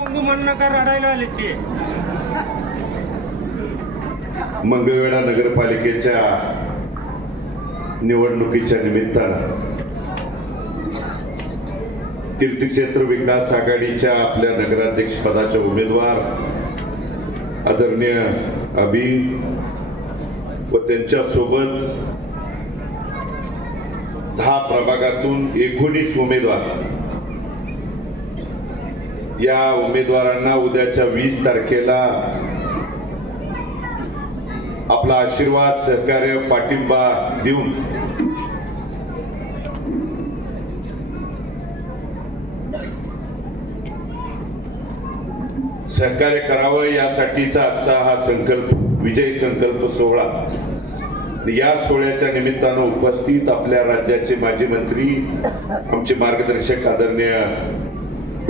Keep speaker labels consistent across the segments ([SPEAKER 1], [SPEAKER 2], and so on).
[SPEAKER 1] बंधू रडायला आले ते?
[SPEAKER 2] मंगळवेढा नगरपालिकेच्या निवडणुकीच्या निमित्तानं तीर्थक्षेत्र विकास आघाडीच्या आपल्या नगराध्यक्ष पदाच्या उमेदवार आदरणीय अभि व त्यांच्यासोबत दहा प्रभागातून एकोणीस उमेदवार या उमेदवारांना उद्याच्या वीस तारखेला आपला आशीर्वाद सहकार्य पाठिंबा देऊन सहकार्य करावं यासाठीचा आजचा हा संकल्प विजय संकल्प सोहळा. या सोहळ्याच्या निमित्तानं उपस्थित आपल्या राज्याचे माजी मंत्री आमचे मार्गदर्शक आदरणीय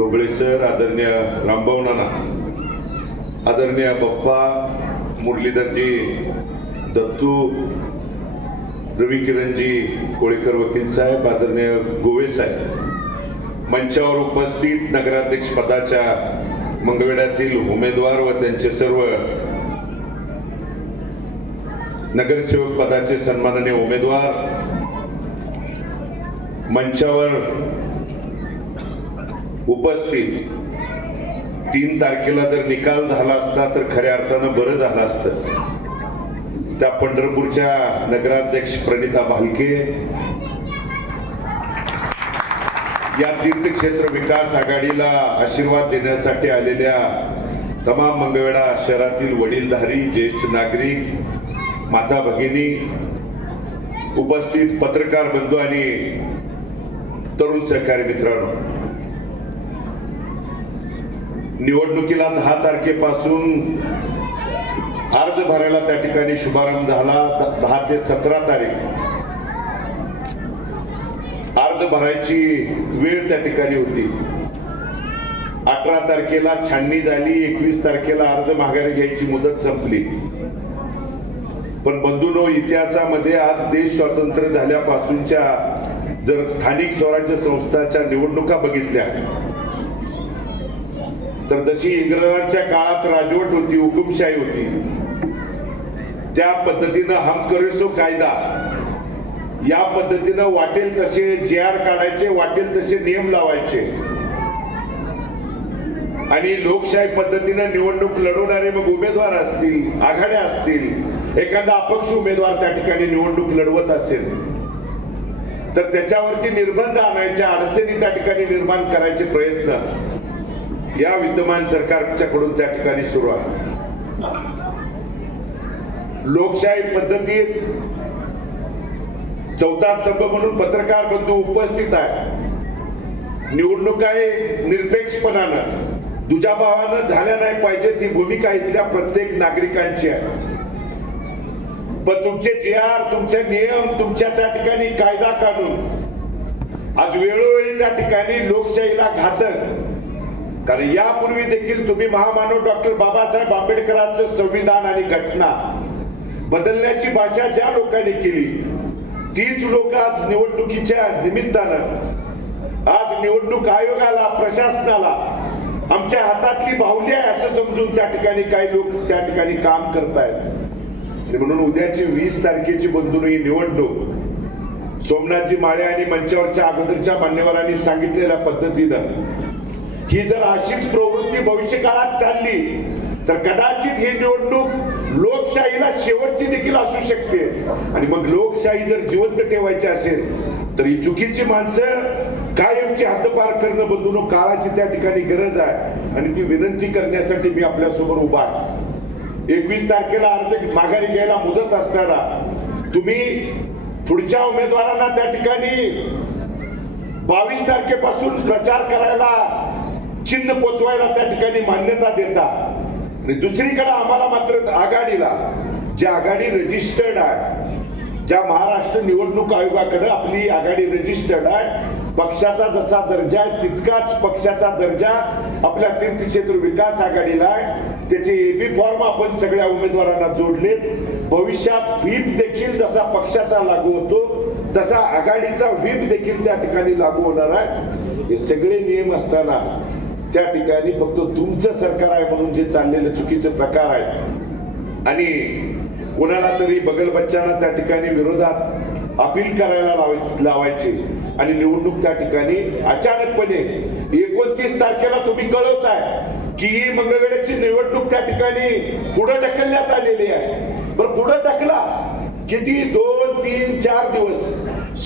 [SPEAKER 2] डोबळे सर आदरणीय रामभाऊ नाना आदरणीय बप्पा मुरलीधरजी दत्तू रवी किरणजी कोळेकर वकील साहेब आदरणीय गोवे साहेब. मंचावर उपस्थित नगराध्यक्ष पदाच्या मंगळवेड्यातील उमेदवार व त्यांचे सर्व नगरसेवक पदाचे सन्माननीय उमेदवार मंचावर उपस्थित तीन तारखेला जर निकाल झाला असता तर खऱ्या अर्थानं बरं झालं असतं. त्या पंढरपूरच्या नगराध्यक्ष प्रणिता भालके या तीर्थक्षेत्र विकास आघाडीला आशीर्वाद देण्यासाठी आलेल्या तमाम मंगळवेढा शहरातील वडीलधारी ज्येष्ठ नागरिक माता भगिनी उपस्थित पत्रकार बंधू आणि तरुण सहकारी मित्रांनो निवडणुकीला दहा तारखेपासून अर्ज भरायला त्या ठिकाणी शुभारंभ झाला. दहा ते सतरा तारीख. अर्ज भरायची वेळ त्या ठिकाणी होती. अठरा तारखेला छाननी झाली एकवीस तारखेला अर्ज माघारी घ्यायची मुदत संपली. पण बंधूनो इतिहासामध्ये आज देश स्वतंत्र झाल्यापासूनच्या जर स्थानिक स्वराज्य संस्थाच्या निवडणुका बघितल्या तर जशी इंग्रजांच्या काळात राजवट होती हुकुमशाही होती त्या पद्धतीनं हम करेसो कायदा. या पद्धतीनं वाटेल तसे जे आर काढायचे वाटेल तसे नियम लावायचे. आणि लोकशाही पद्धतीनं निवडणूक लढवणारे मग उमेदवार असतील आघाड्या असतील एखादा अपक्ष उमेदवार त्या ठिकाणी निवडणूक लढवत असेल तर त्याच्यावरती निर्बंध आणायच्या अडचणी त्या ठिकाणी निर्माण करायचे प्रयत्न. या विद्यमान सरकारच्याकडून त्या ठिकाणी सुरू आहे. लोकशाही पद्धतीत चौथा स्तंभ म्हणून पत्रकार बंधू उपस्थित आहे निवडणुका हे निरपेक्षपणानं दुजाभावानं झाल्या नाही पाहिजेत ही भूमिका इथल्या प्रत्येक नागरिकांची आहे. पण तुमचे जे आर तुमचे नियम तुमच्या त्या ठिकाणी कायदा कानून आज वेळोवेळी त्या ठिकाणी लोकशाहीला घातक कारण यापूर्वी देखील तुम्ही महामानव डॉक्टर बाबासाहेब आंबेडकरांचं संविधान आणि घटना बदलण्याची भाषा ज्या लोकांनी केली तीच लोक आज निवडणुकीच्या निमित्तानं आज निवडणूक आयोगाला प्रशासनाला आमच्या हातातली बाहुली आहे असं समजून त्या ठिकाणी काही लोक त्या ठिकाणी काम करतायत. म्हणून उद्याची वीस तारखेची बंधून ही निवडणूक सोमनाथजी माळे आणि मंचावरच्या अगोदरच्या मान्यवरांनी सांगितलेल्या पद्धतीनं ही जर अशीच प्रवृत्ती भविष्य काळात चालली तर कदाचित ही निवडणूक लोकशाहीला शेवटची देखील असू शकते. आणि मग लोकशाही जर जिवंत ठेवायची असेल तर ही चुकीची माणसं कायमची हद्दपार करणं बंधून काळाची त्या ठिकाणी गरज आहे. आणि ती विनंती करण्यासाठी मी आपल्यासमोर उभा आहे. एकवीस तारखेला अर्ज माघारी घ्यायला मुदत असताना तुम्ही पुढच्या उमेदवारांना त्या ठिकाणी बावीस तारखेपासून प्रचार करायला चिन्ह पोचवायला त्या ठिकाणी मान्यता देता. आणि दुसरीकडे आम्हाला मात्र आघाडीला जी आघाडी रजिस्टर्ड आहे ज्या महाराष्ट्र निवडणूक आयोगाकडे आपली आघाडी रजिस्टर्ड आहे पक्षाचा जसा दर्जा आहे तितकाच पक्षाचा दर्जा आपल्या तीर्थक्षेत्र विकास आघाडीला आहे. त्याचे एबी फॉर्म आपण सगळ्या उमेदवारांना जोडले भविष्यात व्हीप देखील जसा पक्षाचा लागू होतो तसा आघाडीचा व्हीप देखील त्या ठिकाणी लागू होणार आहे. हे सगळे नियम असताना त्या ठिकाणी फक्त तुमचं सरकार आहे म्हणून जे चाललेले चुकीचे प्रकार आहेत आणि कोणाला तरी बगल बच्चांना त्या ठिकाणी विरोधात अपील करायला लावायची लावायचे. आणि निवडणूक त्या ठिकाणी अचानकपणे एकोणतीस तारखेला तुम्ही कळवताय की ही मंगळवेड्याची निवडणूक त्या ठिकाणी पुढे ढकलण्यात आलेली आहे. पण पुढे ढकला. किती? दोन तीन चार दिवस.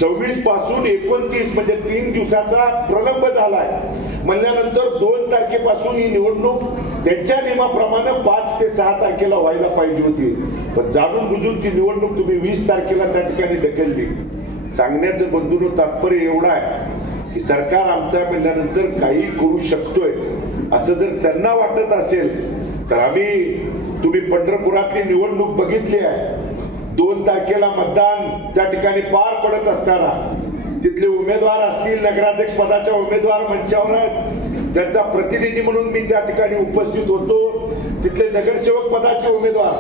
[SPEAKER 2] सव्वीसपासून एकोणतीस म्हणजे तीन दिवसाचा प्रलंब झालाय. म्हणल्यानंतर दोन तारखेपासून ही निवडणूक त्यांच्या नियमाप्रमाणे पाच ते सहा तारखेला व्हायला पाहिजे होती. पण जाणून बुजून ती निवडणूक तुम्ही वीस तारखेला त्या ठिकाणी ढकलली सांगण्याचं बंधून तात्पर्य एवढं आहे की सरकार आमचा म्हणल्यानंतर काही करू शकतोय असं जर त्यांना वाटत असेल तर आम्ही तुम्ही पंढरपुरातली निवडणूक बघितली आहे. दोन तारखेला मतदान त्या ठिकाणी पार पडत असताना तिथले उमेदवार असतील नगराध्यक्ष पदाच्या उमेदवार मंचावर आहेत. त्यांचा प्रतिनिधी म्हणून मी त्या ठिकाणी उपस्थित होतो. तिथले नगरसेवक पदाचे उमेदवार.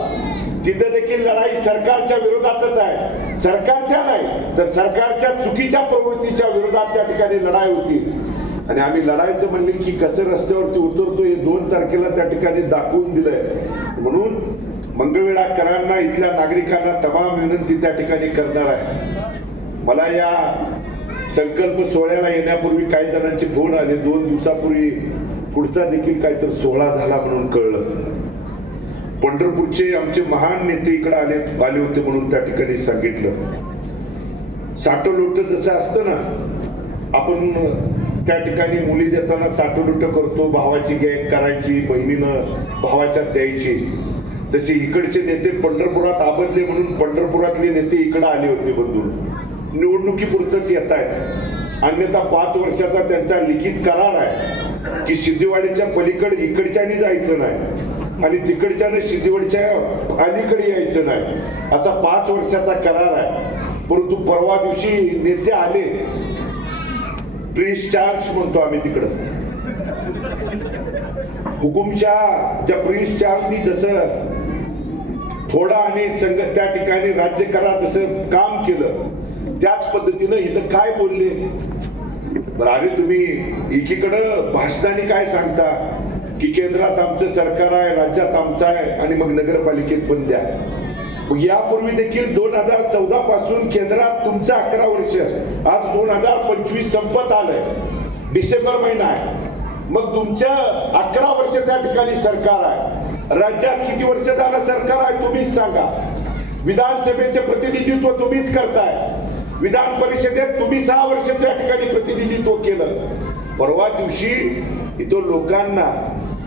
[SPEAKER 2] तिथे देखील लढाई सरकारच्या विरोधातच आहे. सरकारच्या नाही तर सरकारच्या चुकीच्या प्रवृत्तीच्या विरोधात त्या ठिकाणी लढाई होती. आणि आम्ही लढायचं म्हणले की कसं रस्त्यावरती उतरतो हे दोन तारखेला त्या ठिकाणी दाखवून दिलंय. म्हणून मंगळवेढाकरांना इथल्या नागरिकांना तमाम विनंती त्या ठिकाणी करणार आहे. मला या संकल्प सोहळ्याला येण्यापूर्वी काही जणांचे फोन आले. दोन दिवसापूर्वी पुढचा देखील काहीतरी सोहळा झाला म्हणून कळलं. पंढरपूरचे आमचे महान नेते इकडे आले आले होते म्हणून त्या ठिकाणी सांगितलं. साठं जसं असतं ना आपण त्या ठिकाणी मुली देताना साठं करतो भावाची गॅग करायची बहिणीनं भावाच्या द्यायची. तसे इकडचे नेते पंढरपुरात आबदले म्हणून पंढरपुरातले नेते इकडे आले होते बंधू निवडणुकीपुरतच येत आहेत. अन्यथा पाच वर्षाचा त्यांचा लिखित करार आहे की सिद्धेवाडीच्या पलीकडे इकडच्यानी जायचं नाही आणि तिकडच्याने सिद्धेवाडीच्या अलीकडे यायचं नाही. असा पाच वर्षाचा करार आहे. परंतु परवा दिवशी नेते आले. प्रिन्स चार्ल्स म्हणतो आम्ही तिकडं. हुकुमच्या ज्या प्रिन्स चार्ल्सनी जसं थोडा आणि संघ त्या ठिकाणी राज्य करा तसं काम केलं. त्याच पद्धतीनं इथं काय बोलले? बरं अरे तुम्ही एकीकडं भाषणाने काय सांगता? की केंद्रात आमचं सरकार आहे राज्यात आमचं आहे आणि मग नगरपालिकेत पण द्या. यापूर्वी देखील दोन हजार चौदा पासून केंद्रात तुमचं अकरा वर्ष आज दोन हजार पंचवीस संपत आलंय. डिसेंबर महिना आहे. मग तुमच्या अकरा वर्ष त्या ठिकाणी सरकार आहे. राज्यात किती वर्ष झालं सरकार आहे तुम्हीच सांगा. विधानसभेचे प्रतिनिधित्व तुम्हीच करताय. विधान परिषदेत तुम्ही सहा वर्ष त्या ठिकाणी प्रतिनिधित्व केलं. परवा दिवशी इथं लोकांना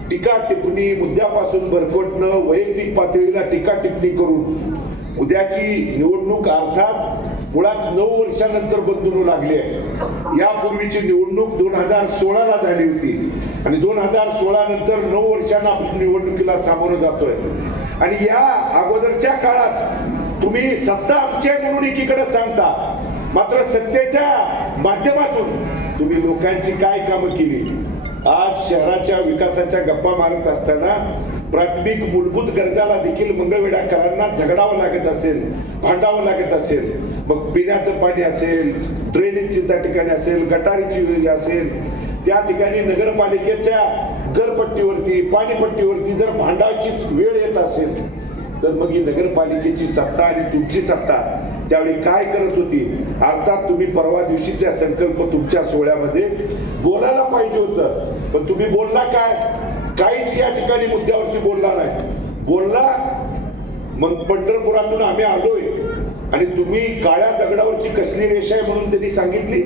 [SPEAKER 2] टीका टिप्पणी मुद्द्यापासून भरकटणं वैयक्तिक पातळीला टीका टिप्पणी करून उद्याची निवडणूक अर्थात मुळात नऊ वर्षानंतर बदलू लागली आहे यापूर्वीची निवडणूक दोन हजार सोळाला झाली होती आणि दोन हजार सोळा नंतर नऊ वर्षांना आपण निवडणुकीला सामोरं जातोय. आणि या अगोदरच्या काळात तुम्ही सत्ता आमची म्हणून एकीकडे सांगता. मात्र सत्तेच्या माध्यमातून तुम्ही लोकांची काय कामं केली? आज शहराच्या विकासाच्या गप्पा मारत असताना प्राथमिक मूलभूत गरजाला देखील मंगळवेढाकरांना झगडावं लागत असेल भांडावं लागत असेल. मग पिण्याचं पाणी असेल ड्रेनेजची त्या ठिकाणी असेल गटारीची योजना असेल त्या ठिकाणी नगरपालिकेच्या घरपट्टीवरती पाणीपट्टीवरती जर भांडायची वेळ येत असेल तर मग ही नगरपालिकेची सत्ता आणि तुमची सत्ता त्यावेळी काय करत होती? अर्थात तुम्ही परवा दिवशीचा संकल्प तुमच्या सोहळ्यामध्ये बोलायला पाहिजे होतं. पण तुम्ही बोलला काय? काहीच या ठिकाणी मुद्द्यावरती बोलला नाही. बोलला मग पंढरपुरातून आम्ही आलोय. आणि तुम्ही काळ्या दगडावरची कसली रेषा आहे म्हणून त्यांनी सांगितली?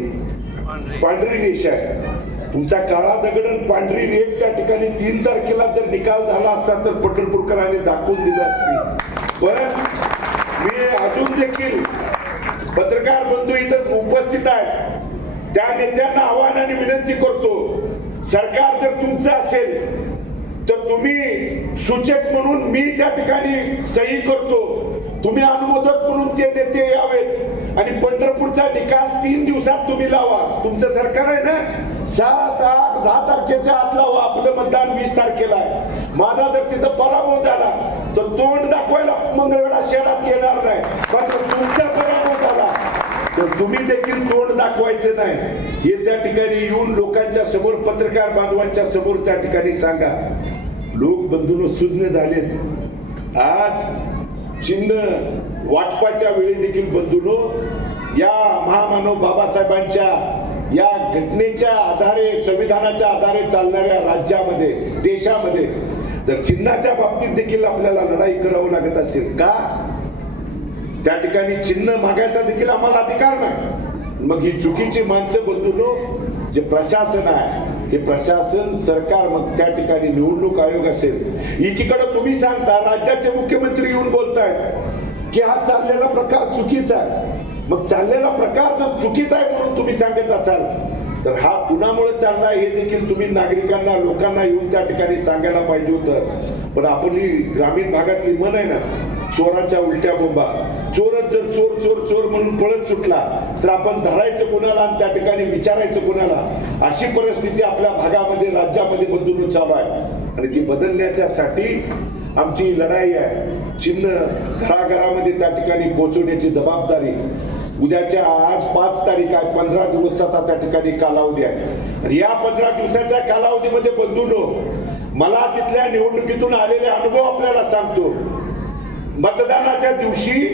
[SPEAKER 2] पांढरी रेषा आहे. तुमचा काळा दगड पांढरी रेख त्या ठिकाणी तीन तारखेला जर निकाल झाला असता तर पंढरपूरकरांनी दाखवून दिले असते. पण मी अजून देखील पत्रकार बंधू इथं उपस्थित आहेत. त्या नेत्यांना आव्हान आणि विनंती करतो सरकार जर तुमचं असेल तर तुम्ही सूचक म्हणून मी त्या ठिकाणी सही करतो. तुम्ही अनुमोदक म्हणून ते नेते यावेत. आणि पंढरपूरचा निकाल तीन दिवसात तुम्ही लावा. तुमचं सरकार आहे ना सात आठ दहा तारखेच्या आत लावा. आपलं मतदान वीस तारखेला आहे. माझा जर तिथं पराभव झाला तर तोंड दाखवायला मंगळवेढा शहरात येणार नाही. मात्र तुमचा पराभव झाला तर तुम्ही देखील तोंड दाखवायचे नाही. हे त्या ठिकाणी येऊन लोकांच्या समोर पत्रकार बांधवांच्या समोर त्या ठिकाणी सांगा. लोक बंधून सुज्ञ झालेत. आज चिन्ह वाटपाच्या वेळी देखील बंधूनो या महामानव बाबासाहेबांच्या या घटनेच्या आधारे संविधानाच्या आधारे चालणाऱ्या राज्यामध्ये देशामध्ये जर चिन्हाच्या बाबतीत देखील आपल्याला लढाई करावं लागत असेल का? त्या ठिकाणी चिन्ह मागायचा देखील आम्हाला अधिकार नाही. मग ही चुकीची माणसं बंधूनो जे प्रशासन आहे हे प्रशासन सरकार मग त्या ठिकाणी निवडणूक आयोग असेल. एकीकडे तुम्ही सांगता राज्याचे मुख्यमंत्री येऊन बोलतायत. की हा चाललेला प्रकार चुकीचा आहे. मग चाललेला प्रकार जर चुकीचा आहे म्हणून तुम्ही सांगत असाल तर हा कुणामुळे चालला हे देखील तुम्ही नागरिकांना लोकांना येऊन त्या ठिकाणी सांगायला पाहिजे होतं. पण आपली ग्रामीण भागातली मन आहे ना चोराच्या उलट्या बोंबा. चोरच जर चोर चोर चोर म्हणून पळत सुटला तर आपण धरायचं कोणाला आणि त्या ठिकाणी विचारायचं कोणाला? अशी परिस्थिती आपल्या भागामध्ये राज्यामध्ये बदलून चालू आहे. आणि ती बदलण्याच्यासाठी आमची लढाई आहे. चिन्ह घराघरामध्ये त्या ठिकाणी पोहोचवण्याची जबाबदारी उद्याच्या आज पाच तारीख आहे पंधरा दिवसाचा त्या ठिकाणी कालावधी आहे. आणि या पंधरा दिवसाच्या कालावधीमध्ये बंधूनो मला तिथल्या निवडणुकीतून आलेले अनुभव आपल्याला सांगतो. मतदानाच्या दिवशी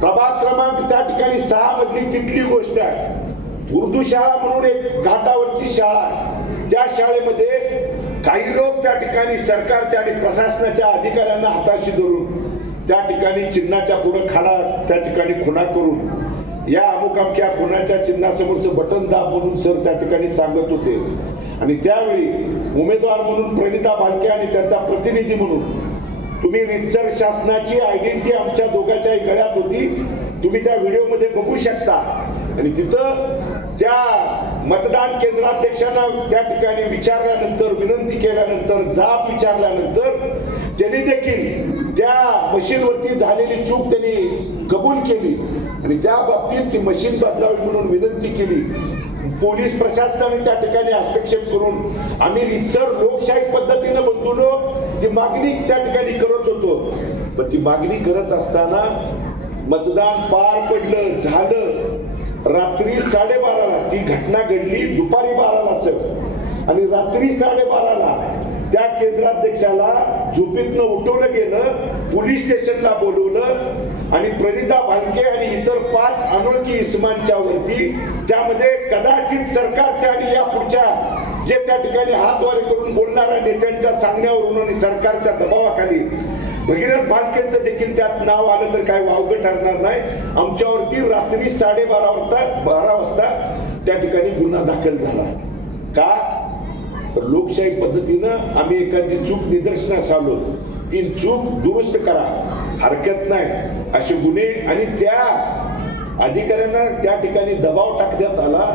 [SPEAKER 2] प्रभाग क्रमांक त्या ठिकाणी सहा मधली तिथली गोष्ट आहे. उर्दू शाळा म्हणून एक घाटावरची शाळा आहे. त्या शाळेमध्ये काही लोक त्या ठिकाणी सरकारच्या आणि प्रशासनाच्या अधिकाऱ्यांना हाताशी धरून त्या ठिकाणी चिन्हाच्या पुढे खाडा त्या ठिकाणी खुणा करून या अमुक अमक्या खुणाच्या चिन्हासमोरचं बटन दाब म्हणून सर त्या ठिकाणी सांगत होते. आणि त्यावेळी उमेदवार म्हणून प्रणिता भालके आणि त्यांचा प्रतिनिधी म्हणून तुम्ही रितसर शासनाची आयडेंटिटी आमच्या दोघांच्याही गळ्यात होती. तुम्ही त्या व्हिडिओमध्ये बघू शकता. आणि तिथं त्या मतदान केंद्राध्यक्षांना त्या ठिकाणी विचारल्यानंतर विनंती केल्यानंतर जाब विचारल्यानंतर त्यांनी देखील त्या मशीनवरती झालेली चूक त्यांनी कबूल केली. आणि त्या बाबतीत ती मशीन बदलावी म्हणून विनंती केली. पोलीस प्रशासनाने त्या ठिकाणी हस्तक्षेप करून आम्ही रितसर लोकशाही पद्धतीनं बंधून ती मागणी त्या ठिकाणी करत होतो पण ती मागणी करत असताना मतदान पार पडलं झालं. रात्री साडेबाराला ती घटना घडली दुपारी बाराला सर. आणि रात्री साडेबाराला त्या केंद्राध्यक्षाला झोपेतनं उठवलं गेलं पोलीस स्टेशनला बोलवलं आणि प्रणिता भांके आणि इतर पाच अनोळखी इसमांच्या वरती त्यामध्ये कदाचित सरकारच्या आणि या पुढच्या जे त्या ठिकाणी हातवारे करून बोलणाऱ्या नेत्यांच्या सांगण्यावरून आणि सरकारच्या दबावाखाली. भगीरथ भाटकेंचं देखील त्यात नाव आलं तर काय वावगं ठरणार नाही. आमच्यावरती रात्री साडेबारा वाजता बारा वाजता त्या ठिकाणी गुन्हा दाखल झाला. का? तर लोकशाही पद्धतीनं आम्ही एखादी चूक निदर्शनास आलो ती चूक दुरुस्त करा. हरकत नाही. असे गुन्हे आणि त्या अधिकाऱ्यांना त्या ठिकाणी दबाव टाकण्यात आला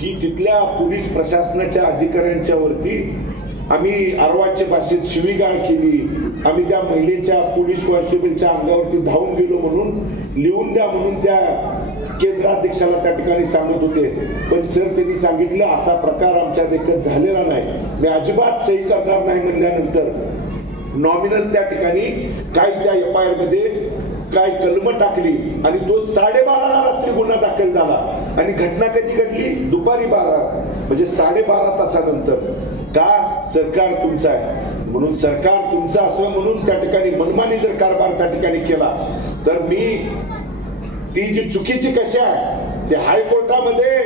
[SPEAKER 2] की तिथल्या पोलीस प्रशासनाच्या अधिकाऱ्यांच्या वरती आम्ही आरवाच्या भाषेत शिवीगाळ केली. आम्ही त्या महिलेच्या पोलीस कॉन्स्टेबलच्या अंगावरती धावून गेलो म्हणून लिहून द्या म्हणून त्या केंद्राध्यक्षाला त्या ठिकाणी सांगत होते. पण सर त्यांनी सांगितलं असा प्रकार आमच्या देखत झालेला नाही. मी अजिबात सही करणार नाही म्हणल्यानंतर नॉमिनल त्या ठिकाणी काय त्या एफ आय आरमध्ये काय कलम टाकली आणि तो साडेबाराला रात्री गुन्हा दाखल झाला. आणि घटना कधी घडली? दुपारी बारा म्हणजे साडेबारा तासानंतर. का? सरकार तुमचं आहे. म्हणून सरकार तुमचं असं म्हणून त्या ठिकाणी मनमानी जर कारभार त्या ठिकाणी केला तर मी ती जी चुकीची कशी आहे ते हायकोर्टामध्ये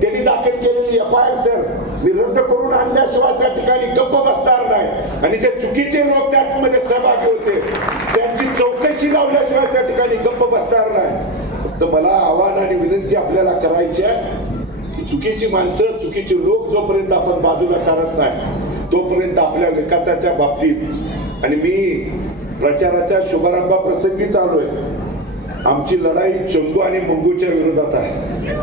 [SPEAKER 2] त्यांनी दाखल केलेली एफ आय आर सर. मी रद्द करून आणल्याशिवाय त्या ठिकाणी गप्प बसणार नाही. आणि ते चुकीचे लोक त्यामध्ये सहभागी होते त्यांची चौकशी लावल्याशिवाय त्या ठिकाणी गप्प बसणार नाही. फक्त मला आव्हान आणि विनंती आपल्याला करायची आहे की चुकीची माणसं चुकीचे लोक जोपर्यंत आपण बाजूला सारत नाही तोपर्यंत आपल्या विकासाच्या बाबतीत. आणि मी प्रचाराच्या शुभारंभाप्रसंगी चालू आहे आमची लढाई चंगू आणि मंगूच्या विरोधात आहे.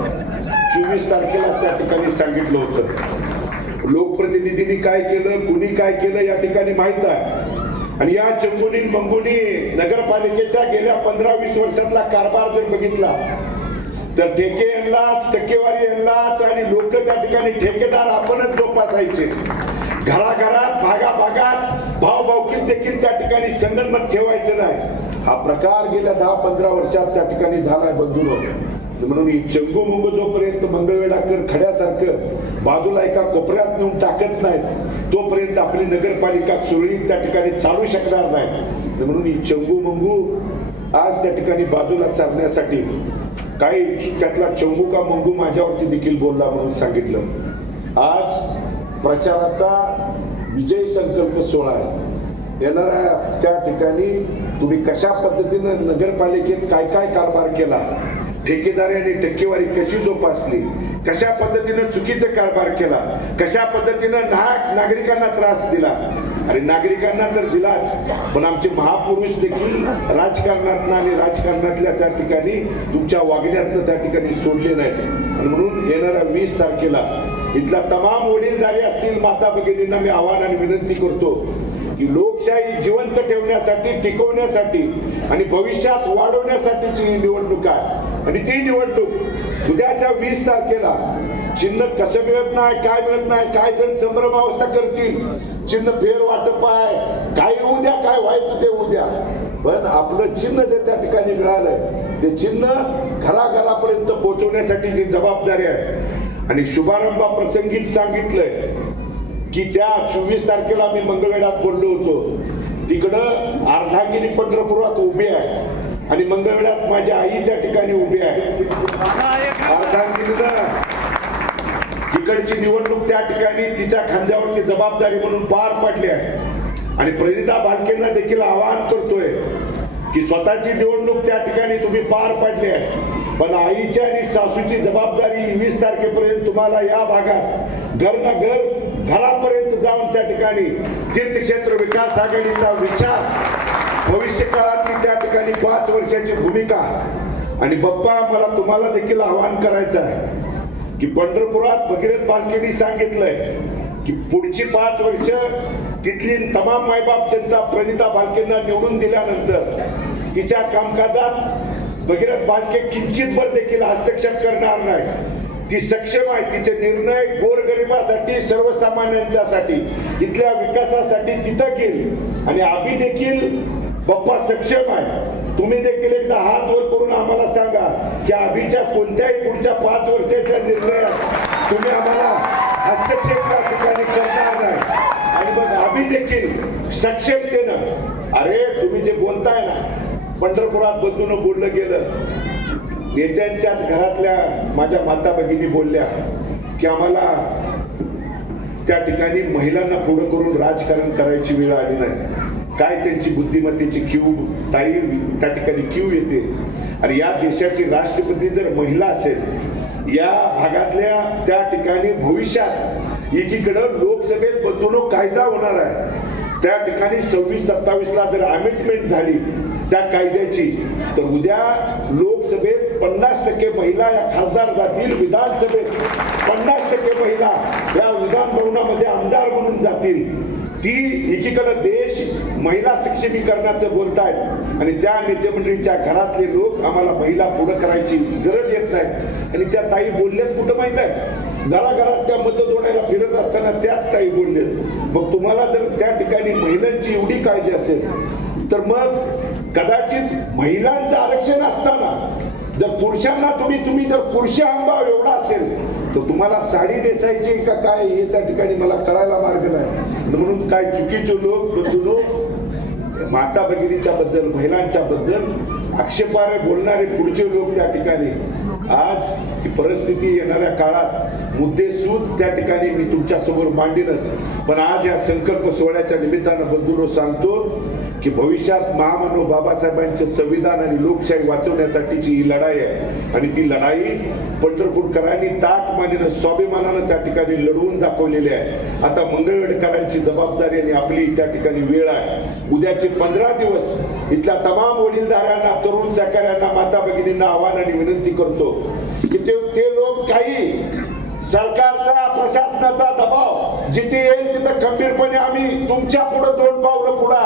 [SPEAKER 2] चोवीस तारखेला त्या ठिकाणी सांगितलं होतं. लोकप्रतिनिधींनी काय केलं कुणी काय केलं या ठिकाणी माहीत आहे. आणि या चंगुनी मंगुनी नगरपालिकेच्या गेल्या पंधरा वीस वर्षातला कारभार जर बघितला तर ठेके यांनाच टक्केवारी यांनाच आणि लोक त्या ठिकाणी ठेकेदार आपणच जोपासायचे. घराघरात भागाभागात भावभावकीत देखील त्या ठिकाणी संगणमत ठेवायचं नाही. हा प्रकार गेल्या दहा पंधरा वर्षात त्या ठिकाणी झालाय बंधून म्हणून ही जोपर्यंत मंगळवेडाकर खड्यासारखं बाजूला एका कोपऱ्यात नेऊन टाकत नाहीत तोपर्यंत आपली नगरपालिका सुरळीत त्या ठिकाणी चालू शकणार नाही. म्हणून ही चंगूमंगू आज त्या ठिकाणी बाजूला सारण्यासाठी काही त्यातला चंगू का मंगू माझ्यावरती देखील बोलला म्हणून सांगितलं. आज प्रचाराचा विजय संकल्प सोहळा आहे. येणाऱ्या त्या ठिकाणी तुम्ही कशा पद्धतीनं नगरपालिकेत काय काय कारभार केला? ठेकेदारी आणि टक्केवारी कशी जोपासली? कशा पद्धतीनं चुकीचा कारभार केला? कशा पद्धतीनं नाहक नागरिकांना त्रास दिला? आणि नागरिकांना तर दिलाच पण आमचे महापुरुष देखील राजकारणातनं आणि राजकारणातल्या त्या ठिकाणी तुमच्या वागण्यातनं त्या ठिकाणी सोडले नाहीत. आणि म्हणून येणाऱ्या वीस तारखेला इथला तमाम वडील झाले असतील माता भगिनींना मी आव्हान आणि विनंती करतो की लोकशाही जिवंत ठेवण्यासाठी टिकवण्यासाठी आणि भविष्यात वाढवण्यासाठीची ही निवडणूक आहे. आणि ती निवडणूक उद्याच्या वीस तारखेला चिन्ह कसं मिळत नाही काय मिळत नाही काय जण संभ्रमावस्था करतील चिन्ह फेर वाटप आहे काय उद्या काय व्हायचं ते उद्या पण आपलं चिन्ह जे त्या ठिकाणी मिळालंय ते चिन्ह घराघरापर्यंत पोहोचवण्यासाठीची जबाबदारी आहे आणि शुभारंभाप्रसंगीच सांगितलंय की त्या चोवीस तारखेला मी मंगळवेढात बोललो होतो. तिकडं अर्धांगिनी पंढरपुरात उभी आहे आणि मंगळवेढात माझ्या आई त्या ठिकाणी उभी आहे. अर्धांगिनीनं तिकडची निवडणूक त्या ठिकाणी तिच्या खांद्यावरची जबाबदारी म्हणून पार पाडली आहे. आणि प्रणिता भालकेंना देखील आवाहन करतोय की स्वतःची निवडणूक त्या ठिकाणी तुम्ही पार पाडली आहे. पण आईची आणि सासूची जबाबदारी वीस तारखेपर्यंत तुम्हाला या भागात घर ना घर घरापर्यंत जाऊन त्या ठिकाणी तीर्थक्षेत्र विकास आघाडीचा विचार भविष्य काळातली त्या ठिकाणी पाच वर्षाची भूमिका. आणि बप्पा मला तुम्हाला देखील आवाहन करायचं आहे की पंढरपुरात भगीरथ बालकेनी सांगितलंय की पुढची पाच वर्ष तिथली तमाम मायबाप जनता प्रणिता भालकेंना निवडून दिल्यानंतर तिच्या कामकाजात भगीरथ बालके पण देखील हस्तक्षेप करणार नाही. ती सक्षम आहे तिचे निर्णय गोरगरिबासाठी सर्वसामान्यांच्यासाठी इथल्या विकासासाठी तिथं गेली आणि आम्ही देखील बाप्पा सक्षम आहे. तुम्ही देखील एकदा हात वर करून आम्हाला सांगा की आभीच्या कोणत्याही पुढच्या पाच वर्षाच्या निर्णयात तुम्ही आम्हाला हस्तक्षेप त्या ठिकाणी करणार नाही. आणि मग आम्ही देखील सक्षमतेनं अरे तुम्ही जे बोलताय ना पंढरपुरात बंधून बोललं गेलं नेत्यांच्याच घरातल्या माझ्या माता भगिनी बोलल्या की आम्हाला त्या ठिकाणी महिलांना पुढं करून राजकारण करायची वेळ आली नाही. काय त्यांची बुद्धिमत्तेची क्यू ताई त्या ठिकाणी क्यू येते? आणि या देशाची राष्ट्रपती जर महिला असेल या भागातल्या त्या ठिकाणी भविष्यात एकीकडं लोकसभेत बदलून कायदा होणार आहे. त्या ठिकाणी सव्वीस सत्तावीस ला जर अमेंडमेंट झाली त्या कायद्याची. तर उद्या लोकसभेत पन्नास टक्के महिला या खासदार जातील विधानसभेत पन्नास टक्के महिला या विधान भवनामध्ये आमदार म्हणून जातील. ती एकीकडे देश महिला सक्षमीकरणाचं बोलतायत आणि त्या नेतेमंडळीच्या घरातले लोक आम्हाला महिला पुढे करायची गरज येत नाही. आणि त्या ताई बोलल्यात कुठं माहीत आहे? घराघरात त्या मतं जोडायला फिरत असताना त्याच ताई बोलल्यात. मग तुम्हाला जर त्या ठिकाणी महिलांची एवढी काळजी असेल तर मग कदाचित महिलांचं आरक्षण असताना जर पुरुषांना तुम्ही तुम्ही जर पुरुष अंबाव एवढा असेल तर तुम्हाला साडी नेसायची का काय? हे त्या ठिकाणी मला कळायला मार्ग नाही. म्हणून काय चुकीचे लोक बदलून माता भगिनीच्या बद्दल महिलांच्या बद्दल आक्षेपार्ह बोलणारे पुढचे लोक त्या ठिकाणी. आज ती परिस्थिती येणाऱ्या काळात मुद्देसूद त्या ठिकाणी मी तुमच्यासमोर मांडीनच पण आज या संकल्प सोहळ्याच्या निमित्तानं बंधून सांगतो की भविष्यात महामानव बाबासाहेबांचे संविधान आणि लोकशाही वाचवण्यासाठीची ही लढाई आहे. आणि ती लढाई पंढरपूरकरांनी ताट मानेनं स्वाभिमानानं त्या ठिकाणी लढवून दाखवलेली आहे. आता मंगळवेडकरांची जबाबदारी आणि आपली त्या ठिकाणी वेळ आहे. उद्याची पंधरा दिवस इथल्या तमाम वडीलधाऱ्यांना तरुण सहकाऱ्यांना माता भगिनींना आव्हान आणि विनंती करतो की ते ते लोक काही सरकारचा प्रशासनाचा दबाव जिथे येईल तिथं खंबीरपणे आम्ही तुमच्यापुढे दोन पावलं पुढे.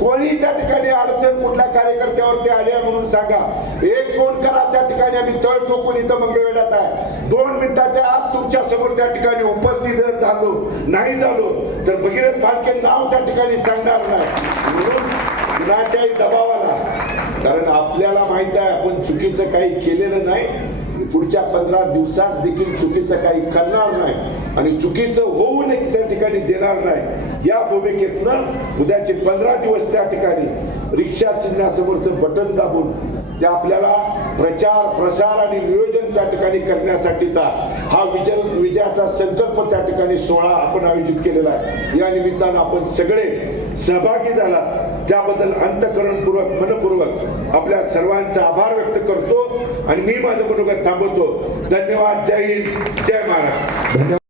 [SPEAKER 2] कोणी त्या ठिकाणी अडचण कुठल्या कार्यकर्त्यावरती आली आहे म्हणून सांगा. एक फोन करा त्या ठिकाणी आम्ही तळ ठोकून इथं मंगळवेढ्यात आहे. दोन मिनिटाच्या आत तुमच्यासमोर त्या ठिकाणी उपस्थित झालो नाही झालो तर भगीरथ भालके नाव त्या ठिकाणी सांगणार नाही. म्हणून कुणाच्याही दबावाला. कारण आपल्याला माहीत आहे आपण चुकीचं काही केलेलं नाही. पुढच्या पंधरा दिवसात देखील चुकीचं काही करणार नाही आणि चुकीचं होऊ नये त्या ठिकाणी देणार नाही. या भूमिकेतनं उद्याचे पंधरा दिवस त्या ठिकाणी रिक्षा चिन्हासमोरचं बटन दाबून ते आपल्याला प्रचार प्रसार आणि नियोजन त्या ठिकाणी करण्यासाठीचा हा विजय विजयाचा संकल्प त्या ठिकाणी सोहळा आपण आयोजित केलेला आहे. या निमित्तानं आपण सगळे सहभागी झाला त्याबद्दल अंतकरणपूर्वक मनपूर्वक आपल्या सर्वांचा आभार व्यक्त करतो. आणि मी माझं मनोगत थांबवतो. धन्यवाद. जय हिंद. जय महाराष्ट्र.